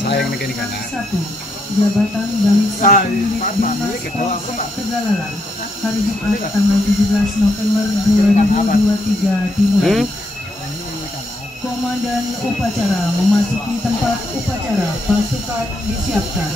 Sayang nih karena Jabatan Bangsa Dinas Polsek Tegalalang hari Jumat tanggal 17 November 2023 dimulai. Komandan upacara memasuki tempat upacara, pasukan disiapkan.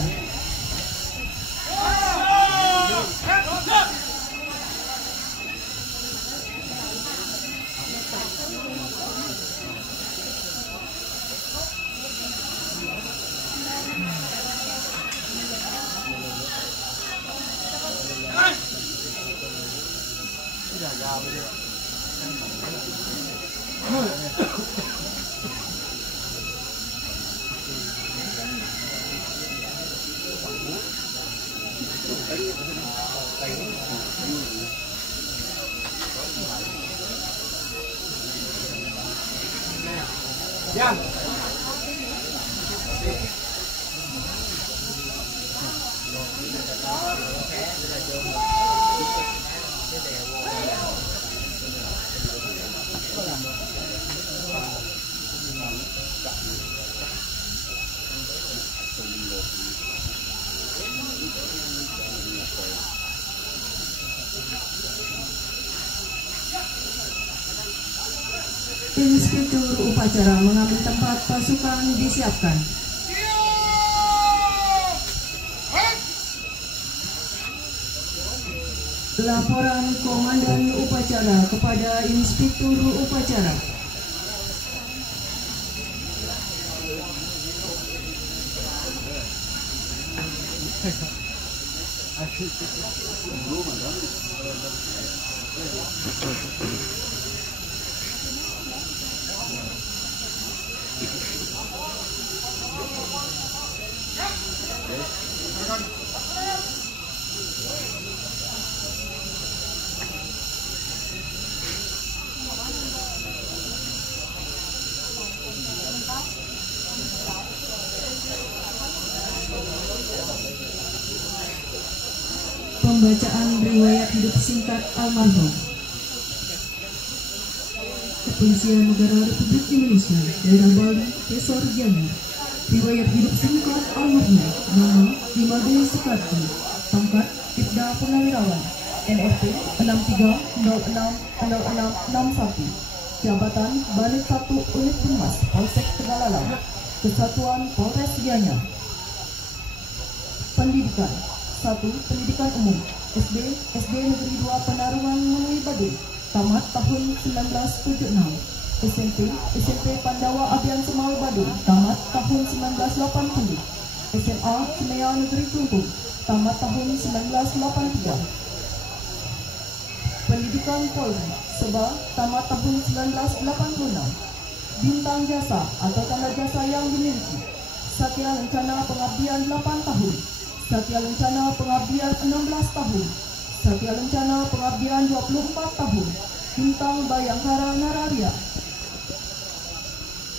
Ya. Inspektur upacara mengambil tempat, pasukan disiapkan. Laporan Komandan upacara kepada Inspektur upacara. Pembacaan riwayat hidup singkat almarhum. Kepolisian Negara Republik Indonesia, Daerah Bali, Resor Gianyar. Riwayat hidup singkat almarhum. Nama Imade Sukarti. Pangkat Ibda Purnawirawan. NRP 63060661. Jabatan Balit 1 Unit Humas Polsek Tegalalang. Kesatuan Polres Gianyar. Pendidikan 1 Pendidikan Umum SD Negeri 2 Penarungan Menui Baduy, tamat tahun 1976. SMP Pandawa Abian Semawi Baduy, tamat tahun 1980. SMA Cimea Negeri Kelungkung, tamat tahun 1983. Pendidikan Polri Seba, tamat tahun 1986. Bintang jasa atau tanda jasa yang dimiliki: Satya Lencana Pengabdian 8 tahun, Satya Lencana Pengabdian 16 tahun, Satya Lencana Pengabdian 24 tahun, Bintang Bayangkara Nararia.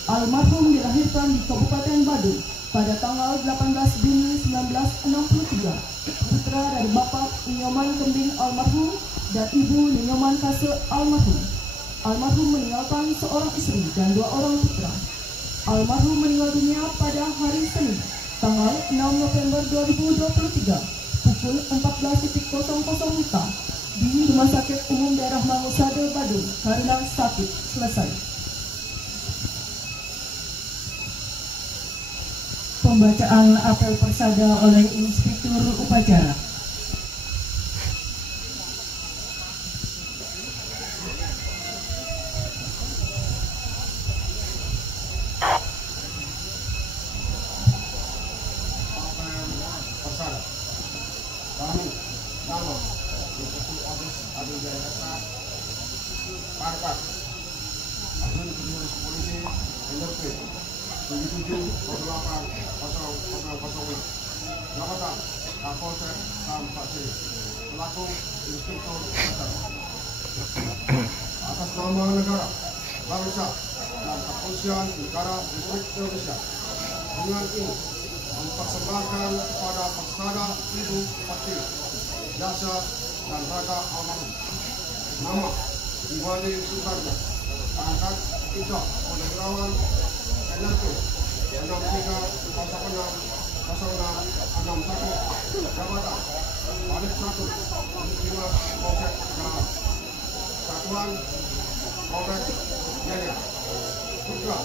Almarhum dilahirkan di Kabupaten Baduy pada tanggal 18 Juni 1963, putra dari Bapak Nyoman Kembing almarhum dan Ibu Nyoman Kase almarhum. Almarhum meninggalkan seorang istri dan 2 orang putra. Almarhum meninggal dunia pada hari Senin, tanggal 6 November 2023, pukul 14.00 WITA di Rumah Sakit Umum Daerah Mangusade Baduy karena sakit. Selesai. Pembacaan apel persada oleh Inspektur Upacara. Kami nama Inspektur Agus Adi Jayasa Pangkat Adjun Petugas Polisi NRP 77080000. Jabatan Kapolsek Tampak Siri selaku Inspektur Upacara. Atas nama negara, bangsa, dan kepolisian negara Republik Indonesia, dengan ini mempersembahkan kepada persada Ibu Fatih jasa dan raga almarhum nama Iwadi Sukarja, pangkat Ida Purnawirawan NRP 63060661, jabatan Balik 1 Lima Polsek Jalan, Satuan Polres Jaya, putra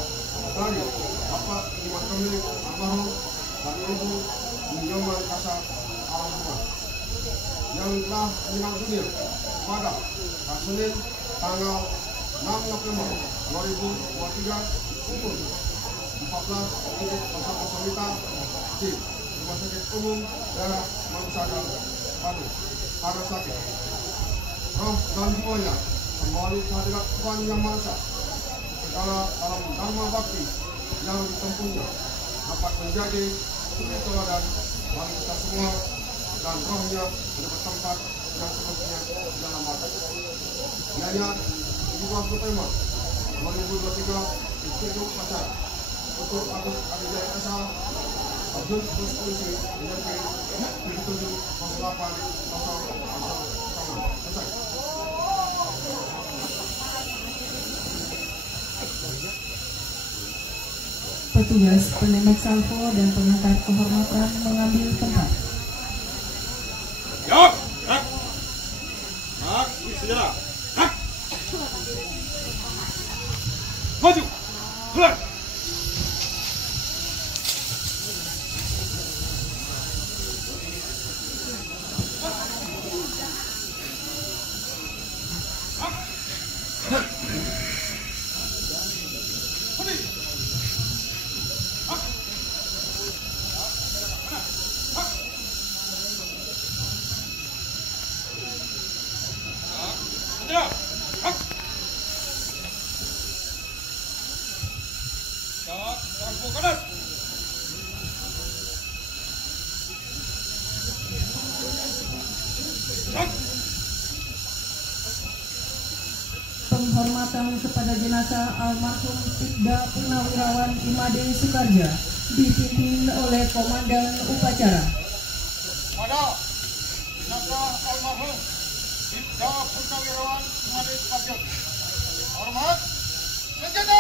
dari Bapak Nyoman Kembing almarhum dan Ibu Nyoman Kase almarhum yang telah meninggal dunia pada hari Senin tanggal 6 November 2023 pukul 14.00 WITA di Rumah Sakit Umum Daerah Mangusade Baduy karena sakit. Roh dan jiwanya kembali ke hadirat Tuhan Yang Maha Esa. Segala dalam dharma bakti yang ditempuhnya dapat menjadi suri teladan bagi kita semua, dan rohnya mendapat tempat yang semestinya dalam batin. Ianya di waktu tema 2023 Inspektur Upacara untuk Agus Adi Jayasa, Adjun Petugas Polisi NRP 77080000. Selesai. Petugas penembak salvo dan pengantar kehormatan mengambil tempat. Jawab! Hak! Hak! Sejarah! Hak! Maju! Keluar! Penghormatan kepada jenazah almarhum Ibda Purnawirawan Imade Sukarja dipimpin oleh Komandan Upacara. Pada jenazah almarhum Ibda Purnawirawan Imade Sukarja, hormat senjata.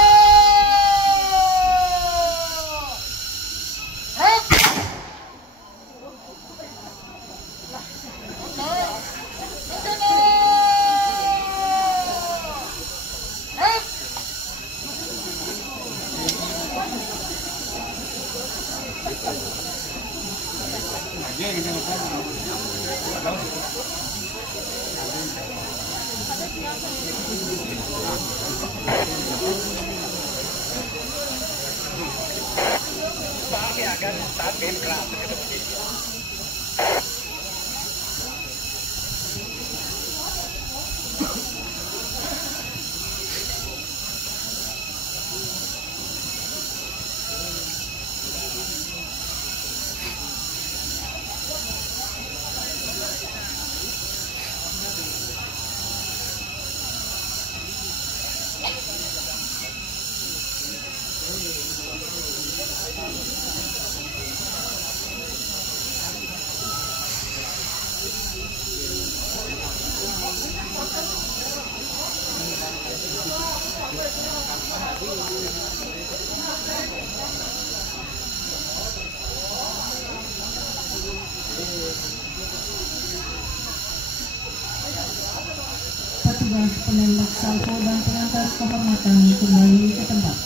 Petugas penembak salvo dan pengantar kehormatan kembali ke tempat.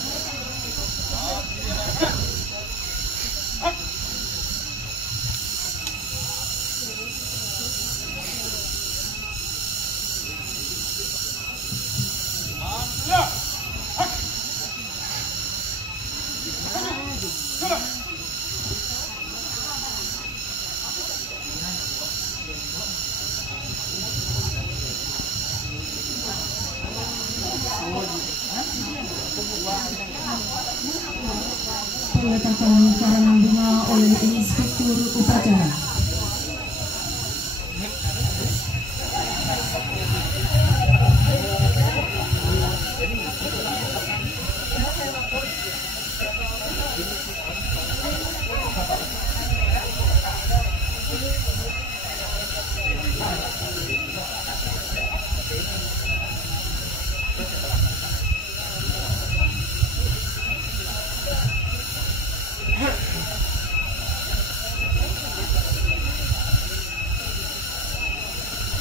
Peletakan karangan bunga oleh Inspektur Upacara.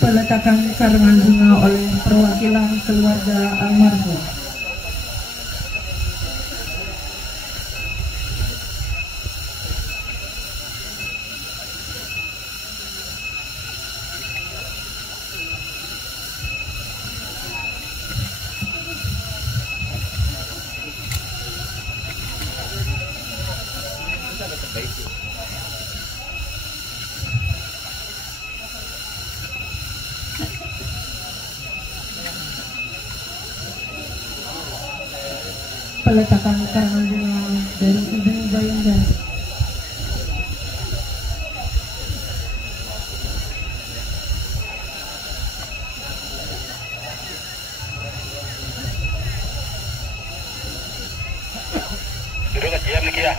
Peletakan karangan bunga oleh perwakilan keluarga almarhum. Peletakan karangan bunga dari Ibu Bayangdan. Duduk aja lagi ya.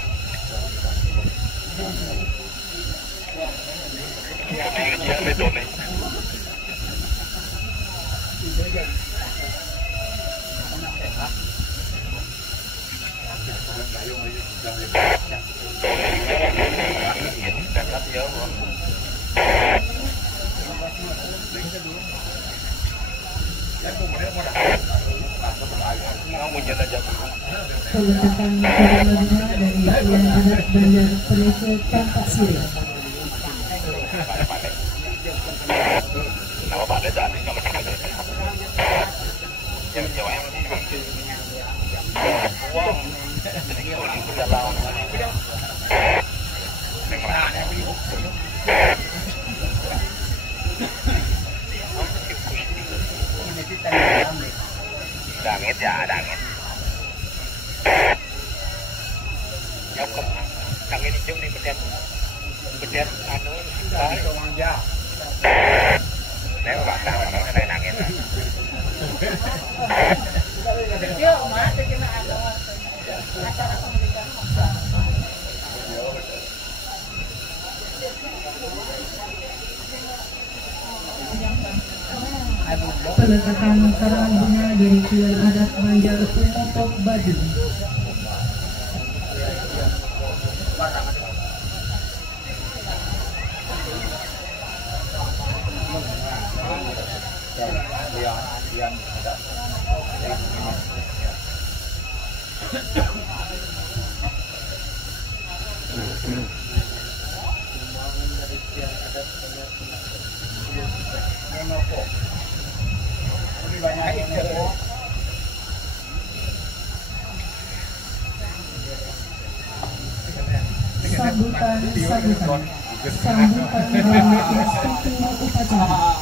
Peletakan karangan bunga dari Pilihan Adat Banjar Pelese Tampak Siri. Dangit ya, dangit. Yang dangit itu nih bedet anu dari Wangja. Nếu bạn tao nó này dangit. Yo, mah kena anu. Acara pemilihan masa. Peletakan karangan bunga dari Pilihan Adat Banjar Pumopok Badung. menopo. Lebih banyak yang menopo. Sambutan dari struktur upacara.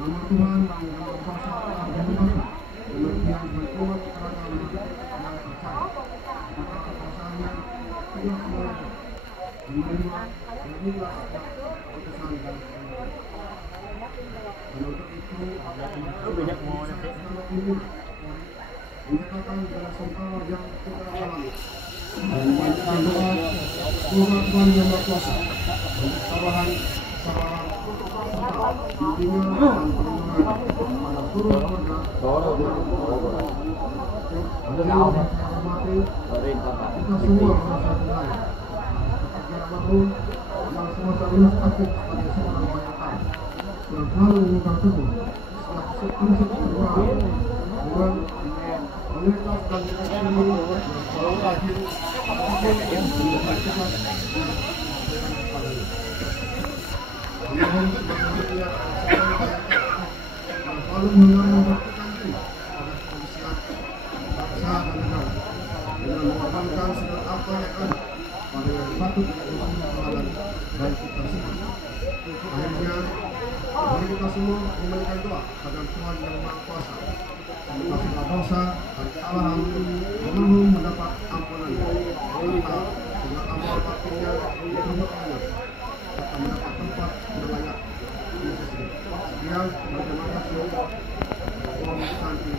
Nama Tuhan yang berkuasa yang berkuat kerana yang percaya maka kekuasaannya tidak boleh menerima inilah keputusan dan untuk itu sangat ini menyatakan dalam songkar yang kita alami dan memanjatkan doa Tuhan yang berkuasa untuk tambahan sabaran bimbingan dan perlindungan pada seluruh keluarga kita semua merasa tenang seperti almarhum yang semasa lulus aktif sebagai seorang bayangkan yang selalu memegang teguh prinsip perjuangan dengan loyalitas dan ekonomi yang selalu rajin yang tugas yang selalu memberikan diri pada kepolisian bangsa dan negara dengan mengorbankan segala apa yang ada pada yang patut dilakukan dan kita semua. Akhirnya, mari kita semua memberikan doa pada Tuhan yang Maha Kuasa semoga segala dosa dan kesalahan almarhum mendapat ampunan serta segala amal baktinya diterima serta mendapat tempat berlayak di sisi. Sekian, terima kasih. Om Santi.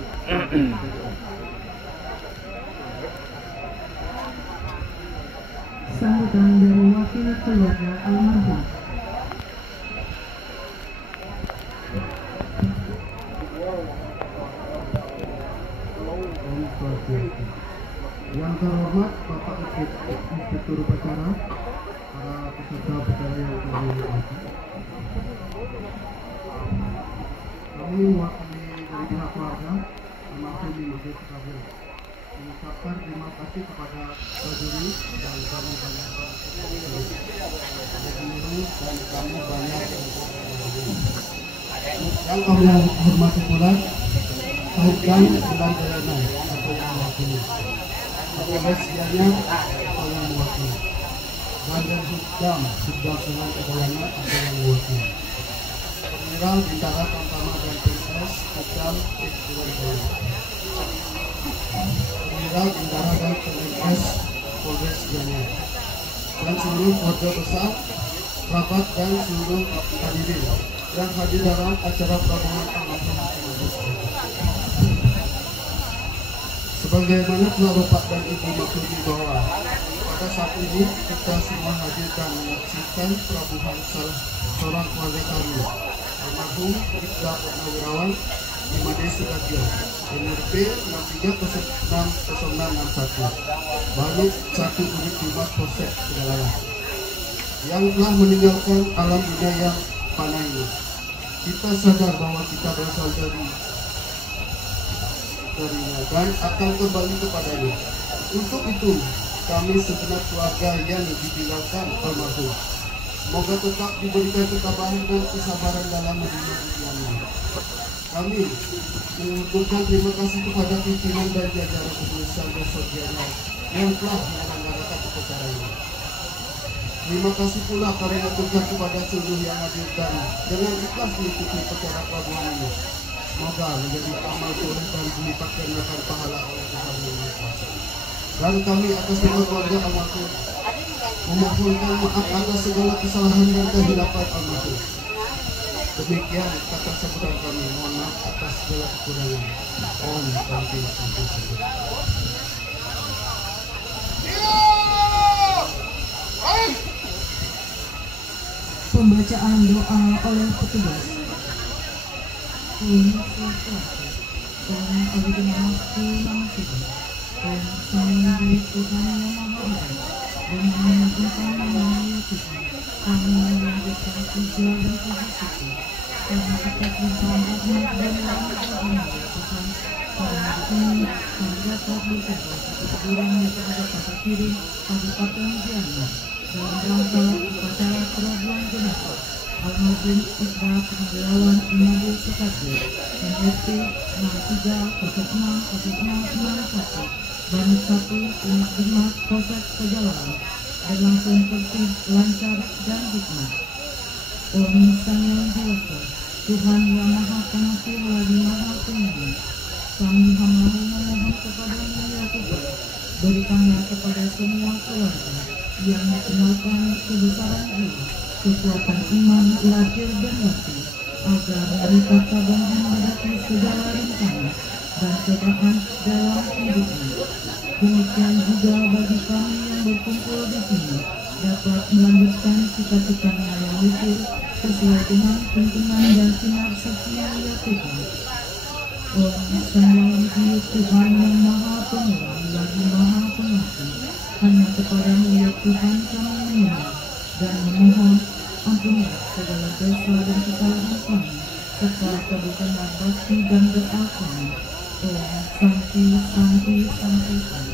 Sambutan dari wakil keluarga almarhum. Yang terhormat Bapak Inspektur Upacara, para peserta upacara yang kami hormati. Kami mewakili dari pihak keluarga almarhum Imade Sukarjo mengucapkan terima kasih kepada prajurit dan kami banyak yang kami hormati pula Saudgan Bulan Jayana atau yang mewakili atau Hesianya atau yang mewakili Bandar Sudam Sunan Udayana atau yang mewakili Perwira Bintara Tamtama dan PNS Sudam Udayana Perwira Bintara dan PNS Polres Jaya dan seluruh keluarga besar, kerabat dan seluruh hadirin yang hadir dalam acara pelabuhan almarhum. Sebagaimana telah Bapak dan Ibu maklumi bahwa pada saat ini kita semua hadir dan menyaksikan pelabuhan salah seorang keluarga kami, almarhum Ibda Purnawirawan Imade Sukarjo, NRP 63060961, Balik 1 unit 5 Polsek Tegalan, yang telah meninggalkan alam dunia yang fana ini. Kita sadar bahwa kita berasal darinya dan akan kembali kepadanya. Untuk itu, kami segenap keluarga yang ditinggalkan almarhum, semoga tetap diberikan ketabahan dan kesabaran dalam mendidik. Kami mengucapkan terima kasih kepada pimpinan dan jajaran Indonesia Besorgiana yang telah menyelenggarakan upacara ini. Terima kasih pula kami mengucapkan kepada seluruh yang hadir dan dengan ikhlas mengikuti upacara pelabuhan ini. Semoga menjadi amal soleh dan dilipat gandakan pahala oleh Tuhan Yang Maha Kuasa. Dan kami atas nama keluarga almarhum memohonkan maaf atas segala kesalahan dan kehilapan almarhum. Demikian kata sambutan kami, mohon maaf atas segala kekurangan. Om Shanti Shanti Shanti. Pembacaan doa oleh petugas. Om Swastiastu. Om Abidinamastu Namastu. Om Sanghi Tuhan Yang Maha Esa. Dan mengucapkan nama Tuhan. Kami melanjutkan puja dan puji syukur karena atas limpahan rahmat dan rahmat Tuhan. Karena ini kami dapat bersyukur atas kurangnya kepada kata kiri Kabupaten Gianyar dalam rangka upacara pelabuhan jenazah almarhum Ibda Purnawirawan Imade Sukarjo MRT 63060661 Banut 1 Unit 5 Polsek Pejalawang berlangsung tertib, lancar, dan hikmat. Om Sang Yang Diwasa, Tuhan Yang Maha Pengasih lagi Maha Penyayang, kami hamba memohon kepada-Mu ya Tuhan, berikanlah kepada semua keluarga yang mengenalkan kebesaran jiwa, kekuatan iman, lahir dan batin, agar mereka tabah menghadapi segala rintangan dan cobaan dalam hidupnya. Demikian juga bagi kami yang berkumpul di sini dapat melanjutkan cita-citanya yang luhur sesuai dengan tuntunan dan sinar setia ya Tuhan. Om Sang Yang Widi Tuhan Yang Maha Pemurah lagi Maha Pengasih, hanya kepada-Mu ya Tuhan kami menyembah dan memohon ampunilah segala dosa dan kesalahan kami serta kabulkanlah bakti dan doa kami. Om Shanti Shanti Shanti.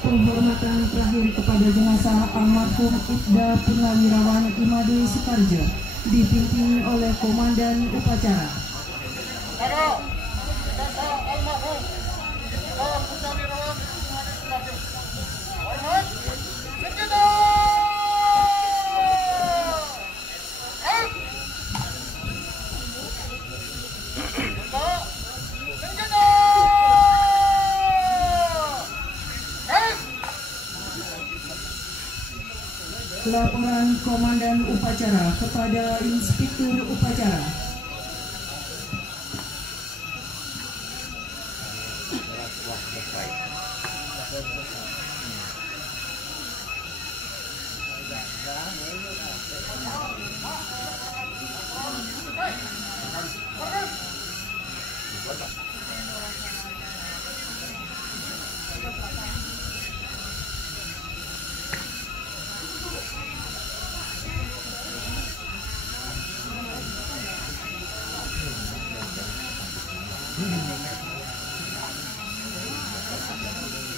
Penghormatan terakhir kepada jenazah almarhum Ibda Purnawirawan Imade Sukarjo dipimpin oleh Komandan Upacara. Jenazah almarhum Ibda Purnawirawan Imade Sukarjo. Hormat, berkata. Laporan Komandan Upacara kepada Inspektur Upacara.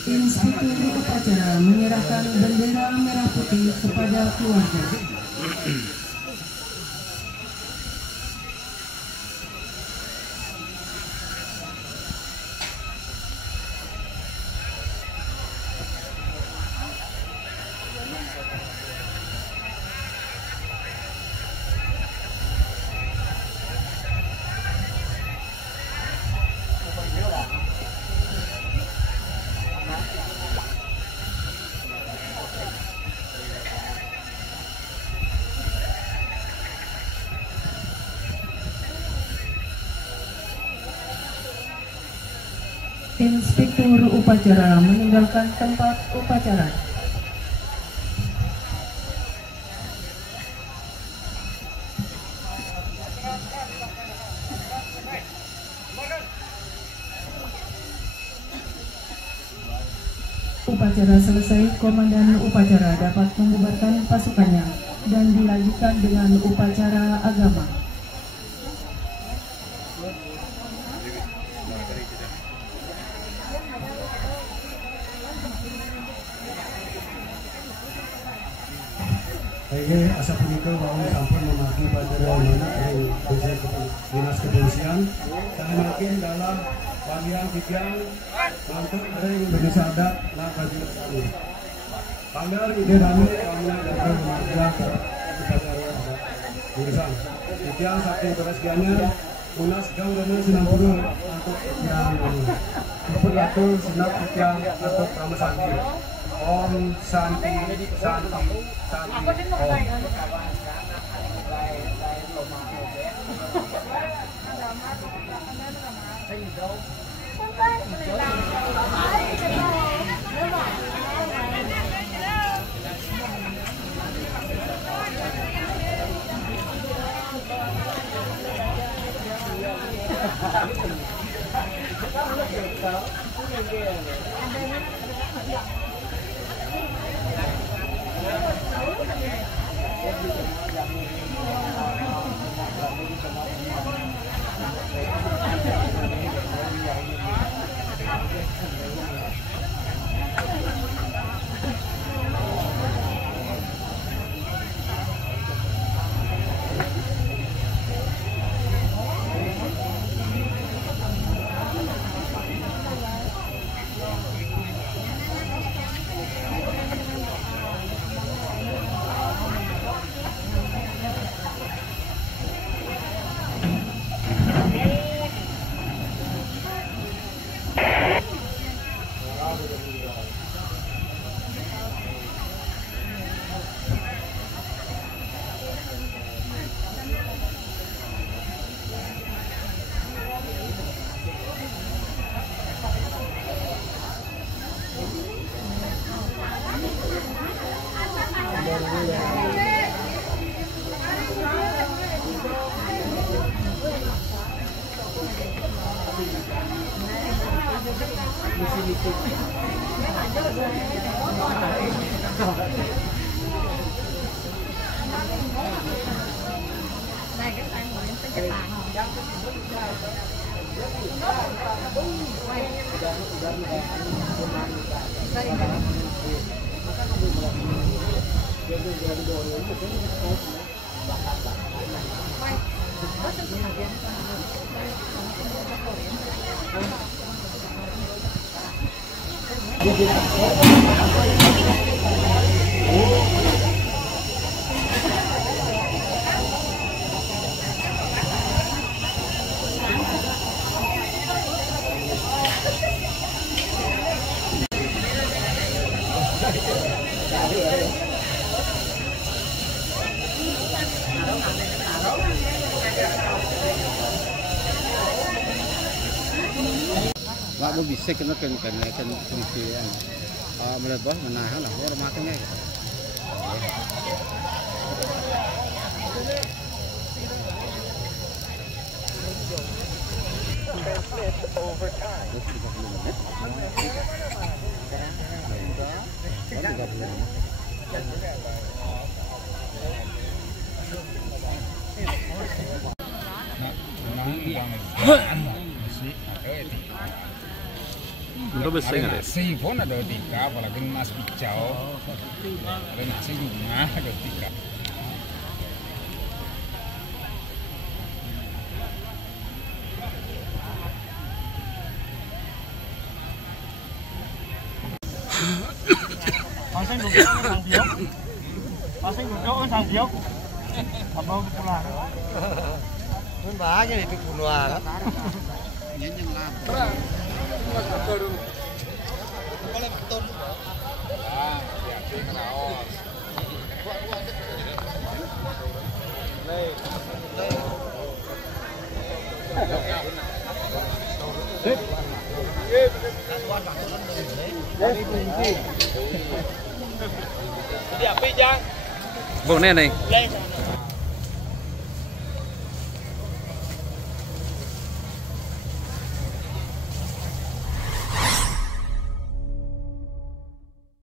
Inspektur Upacara menyerahkan bendera merah putih kepada keluarga. Inspektur Upacara meninggalkan tempat upacara. Upacara selesai, Komandan Upacara dapat membubarkan pasukannya dan dilanjutkan dengan upacara agama. Ini asa punika bahwa Dinas Kepolisian. Saya makin dalam bagian Kijang untuk ring Indonesia Adat Nabaju Sani. Panggil ide kami dari Kementerian Upacara Adat Jurusan Kijang satu terusgiannya Munas Gang Rene Sinamburu untuk yang Kepulatu Sinap Kijang untuk Rama Santi. Om Santi Santi Santi Om. Gak mau bisa kena fungsian. Melebah menahan lah, ya makannya. Untuk besar nggak? Nasi pun ada tiga, apalagi nasi hijau. Ada nasi juga ada tiga. Pasang duduk sang biok. Pasang duduk sang biok. Abang pulang. Mun bahagia itu punuan. Nyanyi lah. Boleh betul. Ah, yakin raos. Bộ này này.